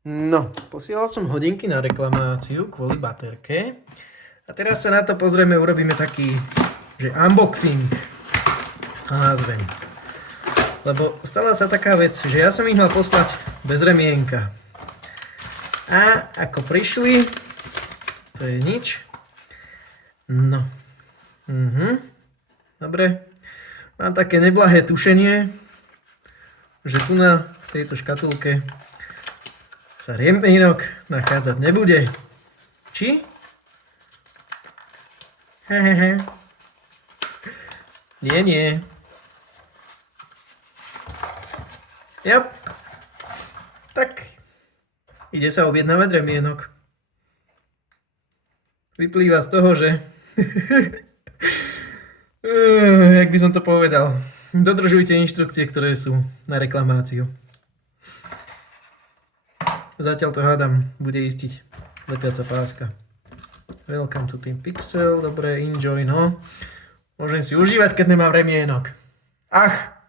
No, posielal som hodinky na reklamáciu kvôli baterke. A teraz sa na to pozrieme, urobíme taký, že unboxing, to nazvem. Lebo stala sa taká vec, že ja som ich mal poslať bez remienka. A ako prišli, to je nič. No. Dobre. Mám také neblahé tušenie, že tu v tejto škatulke sa remienok nachádzať nebude. Či? Hehehe. Nie. Jap. Tak. Ide sa objednávať remienok. Vyplýva z toho, že... Jak by som to povedal? Dodržujte inštrukcie, ktoré sú na reklamáciu. Zatiaľ to hádam, bude istiť lepiaca páska. Welcome to Team Pixel, dobre, enjoy, no. Môžem si užívať, keď nemám remienok. Ach!